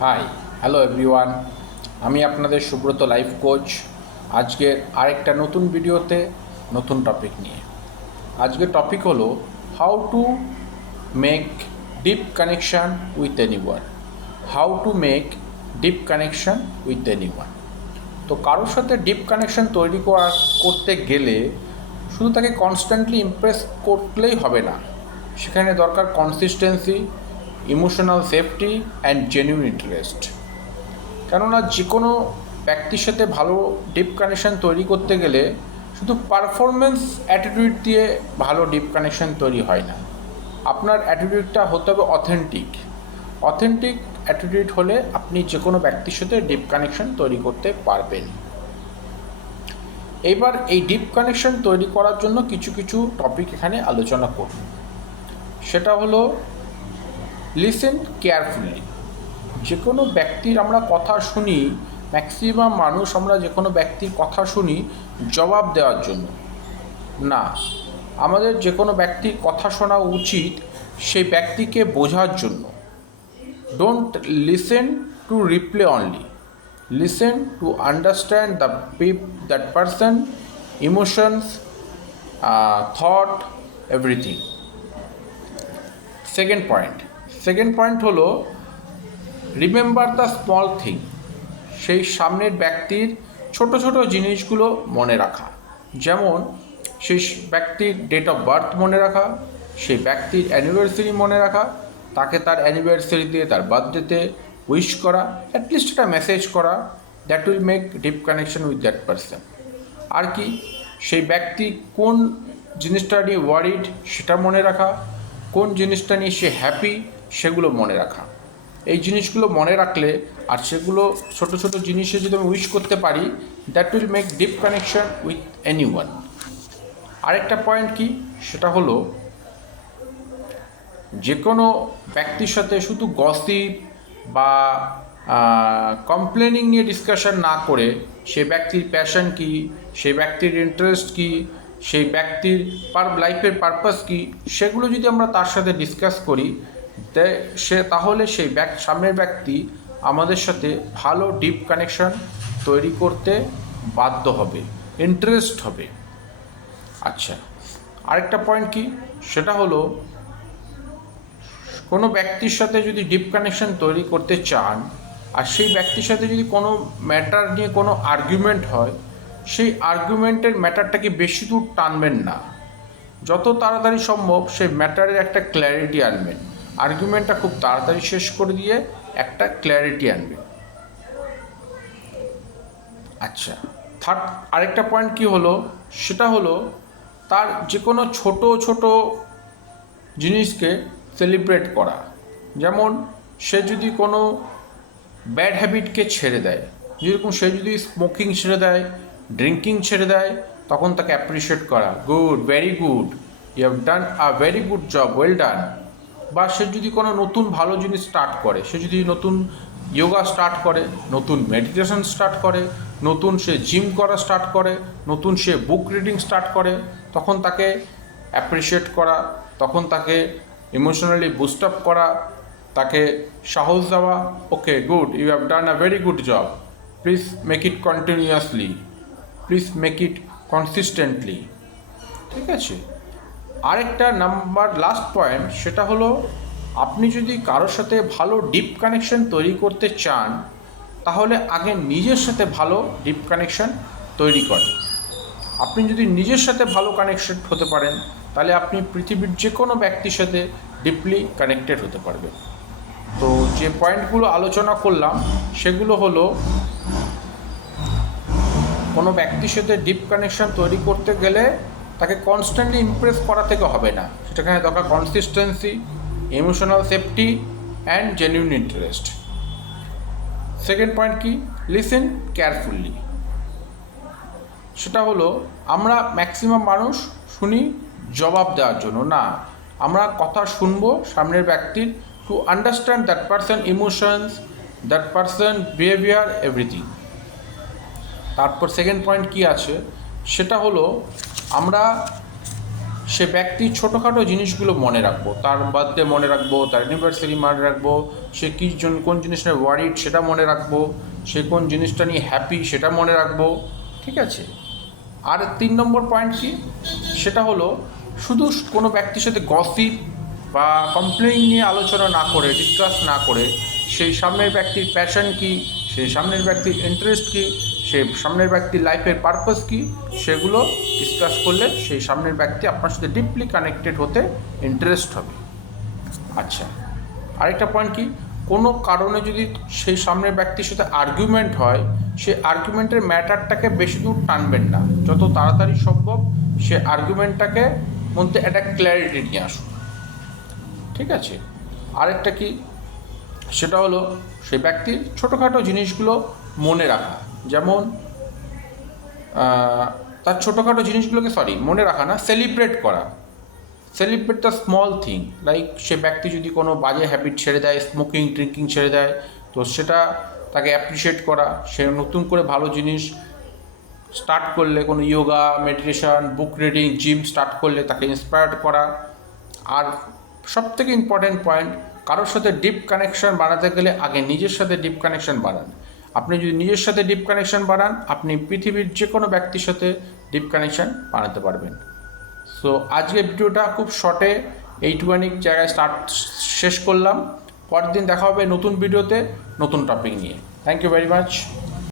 High, hello everyone. আমি আপনাদের Subrata life coach. আজকের আরেকটা নতুন ভিডিওতে নতুন টপিক নিয়ে। আজকের টপিক হলো how to make deep connection with anyone. How to make deep connection with anyone. তো কারোর সাথে ডিপ কানেকশান তৈরি করতে গেলে শুধু তাকে কনস্ট্যান্টলি ইমপ্রেস করলেই হবে না, সেখানে দরকার consistency, emotional safety and genuine interest. কেননা যে কোনো ব্যক্তির সাথে ভালো ডিপ কানেকশান তৈরি করতে গেলে শুধু পারফরমেন্স অ্যাটিটিউড দিয়ে ভালো ডিপ কানেকশান তৈরি হয় না। আপনার অ্যাটিটিউডটা হতে হবে অথেন্টিক। অথেন্টিক অ্যাটিটিউড হলে আপনি যে কোনো ব্যক্তির সাথে ডিপ কানেকশান তৈরি করতে পারবেন। এবার এই ডিপ কানেকশান তৈরি করার জন্য কিছু কিছু টপিক এখানে আলোচনা করব। সেটা হলো লিসেন কেয়ারফুলি। যে কোনো ব্যক্তির আমরা কথা শুনি, ম্যাক্সিমাম মানুষ আমরা যে কোনো ব্যক্তির কথা শুনি জবাব দেওয়ার জন্য না। আমাদের যে কোনো ব্যক্তির কথা শোনা উচিত সেই ব্যক্তিকে বোঝার জন্য। Don't listen to reply only, listen to understand that person, emotions, thought, everything. Second point হলো রিমেম্বার দ্য স্মল থিং। সেই সামনের ব্যক্তির ছোট ছোট জিনিসগুলো মনে রাখা, যেমন সেই ব্যক্তির ডেট অফ বার্থ মনে রাখা, সেই ব্যক্তির অ্যানিভার্সারি মনে রাখা, তাকে তার অ্যানিভার্সারিতে তার বার্থডেতে উইশ করা, অ্যাটলিস্ট একটা মেসেজ করা। That will make deep connection with that person. আর কি, সেই ব্যক্তি কোন জিনিসটা নিয়ে ওয়ারিড সেটা মনে রাখা, কোন জিনিসটা নিয়ে সে হ্যাপি সেগুলো মনে রাখা। এই জিনিসগুলো মনে রাখলে আর সেগুলো ছোট ছোট জিনিসে যদি আমি উইশ করতে পারি, that will make deep connection with anyone. আরেকটা পয়েন্ট কি, সেটা হলো যে কোনো ব্যক্তির সাথে শুধু গসিপ বা কমপ্লেনিং নিয়ে ডিসকাশন না করে সে ব্যক্তির প্যাশন কী, সেই ব্যক্তির ইন্টারেস্ট কী, সেই ব্যক্তির লাইফের পারপাস কী, সেগুলো যদি আমরা তার সাথে ডিসকাস করি, তাহলে সেই সামনের ব্যক্তি আমাদের সাথে ভালো ডিপ কানেকশন তৈরি করতে বাধ্য হবে, ইন্টারেস্ট হবে। আচ্ছা, আরেকটা পয়েন্ট কি, সেটা হলো কোনো ব্যক্তির সাথে যদি ডিপ কানেকশন তৈরি করতে চান আর সেই ব্যক্তির সাথে যদি কোনো ম্যাটার নিয়ে কোনো আর্গুমেন্ট হয়, সেই আর্গুমেন্টের ম্যাটারটাকে বেশি দূর টানবেন না। যত তাড়াতাড়ি সম্ভব সেই ম্যাটারের একটা ক্ল্যারিটি আনবেন। আর্গুমেন্টটা খুব তাড়াতাড়ি শেষ করে দিয়ে একটা ক্ল্যারিটি আনবেন। আচ্ছা, আরেকটা পয়েন্ট কি হলো, সেটা হলো তার যে কোনো ছোট ছোট জিনিসকে সেলিব্রেট করা। যেমন সে যদি কোনো ব্যাড হ্যাবিটকে ছেড়ে দেয়, যেরকম সে যদি স্মোকিং ছেড়ে দেয়, ড্রিঙ্কিং ছেড়ে দেয়, তখন তাকে অ্যাপ্রিসিয়েট করা, good, very good, you have done a very good job, well done. বা সে যদি কোনো নতুন ভালো জিনিস স্টার্ট করে, সে যদি নতুন যোগা স্টার্ট করে, নতুন মেডিটেশন স্টার্ট করে, নতুন সে জিম করা স্টার্ট করে, নতুন সে বুক রিডিং স্টার্ট করে, তখন তাকে অ্যাপ্রিসিয়েট করা, তখন তাকে ইমোশনালি বুস্ট আপ করা, তাকে সাহস দেওয়া, okay good, you have done a very good job, please make it continuously, please make it consistently. ঠিক আছে। আরেকটা লাস্ট পয়েন্ট, সেটা হলো আপনি যদি কারোর সাথে ভালো ডিপ কানেকশন তৈরি করতে চান, তাহলে আগে নিজের সাথে ভালো ডিপ কানেকশন তৈরি করেন। আপনি যদি নিজের সাথে ভালো কানেকশন হতে পারেন, তাহলে আপনি পৃথিবীর যে কোনো ব্যক্তির সাথে ডিপলি কানেক্টেড হতে পারবেন। তো যে পয়েন্টগুলো আলোচনা করলাম সেগুলো হলো, কোনো ব্যক্তির সাথে ডিপ কানেকশন তৈরি করতে গেলে তাকে কনস্ট্যান্টলি ইমপ্রেস করা থেকে হবে না, সেটাখানে দরকার consistency, emotional safety and genuine interest. Second point কি, লিসেন কেয়ারফুলি। সেটা হলো আমরা ম্যাক্সিমাম মানুষ শুনি জবাব দেওয়ার জন্য না, আমরা কথা শুনবো সামনের ব্যক্তির, two understand that person emotions, that person behaviour, everything. তারপর সেকেন্ড পয়েন্ট কি আছে, সেটা হলো আমরা সে ব্যক্তির ছোটোখাটো জিনিসগুলো মনে রাখবো, তার বার্থডে মনে রাখবো, তার অ্যানিভার্সারি মনে রাখবো, সে কোন জিনিসটা ওয়ারিড সেটা মনে রাখবো, সে কোন জিনিসটা নিয়ে হ্যাপি সেটা মনে রাখবো। ঠিক আছে। আর 3 নম্বর পয়েন্ট কি, সেটা হলো শুধু কোনো ব্যক্তির সাথে গসিপ বা কমপ্লেইন নিয়ে আলোচনা না করে, ডিসকাস না করে, সেই সামনের ব্যক্তির প্যাশন কী, সেই সামনের ব্যক্তির ইন্টারেস্ট কী, সেই সামনের ব্যক্তির লাইফের পারপাস কী, সেগুলো ডিসকাস করলে সেই সামনের ব্যক্তি আপনার সাথে ডিপলি কানেক্টেড হতে ইন্টারেস্ট হবে। আচ্ছা, আরেকটা পয়েন্ট কি, কোনো কারণে যদি সেই সামনের ব্যক্তির সাথে আর্গুমেন্ট হয়, সেই আর্গুমেন্টের ম্যাটারটাকে বেশি দূর টানবেন না, যত তাড়াতাড়ি সম্ভব সে আর্গুমেন্টটাকে মধ্যে একটা ক্ল্যারিটি নিয়ে আসুন। ঠিক আছে। আরেকটা কি, সেটা হলো সেই ব্যক্তির ছোটোখাটো জিনিসগুলো মনে রাখা, যেমন তার ছোটোখাটো জিনিসগুলোকে মনে রাখা না, সেলিব্রেট করা। Celebrate the small thing, like সে ব্যক্তি যদি কোনো বাজে হ্যাবিট ছেড়ে দেয়, স্মোকিং ড্রিঙ্কিং ছেড়ে দেয়, তো সেটা তাকে অ্যাপ্রিসিয়েট করা। সে নতুন করে ভালো জিনিস স্টার্ট করলে, কোনো yoga, meditation, book reading, gym start করলে তাকে ইন্সপায়ার্ড করা। আর সবথেকে ইম্পর্ট্যান্ট পয়েন্ট, কারোর সাথে ডিপ কানেকশন বানাতে গেলে আগে নিজের সাথে ডিপ কানেকশন বানান। আপনি যদি নিজের সাথে ডিপ কানেকশন বানান, আপনি পৃথিবীর যে কোনো ব্যক্তির সাথে ডিপ কানেকশন বানাতে পারবেন। সো আজকের ভিডিওটা খুব শর্টে এইটুখানি জায়গায় শেষ করলাম। পরের দিন দেখা হবে নতুন ভিডিওতে, নতুন টপিক নিয়ে। Thank you very much.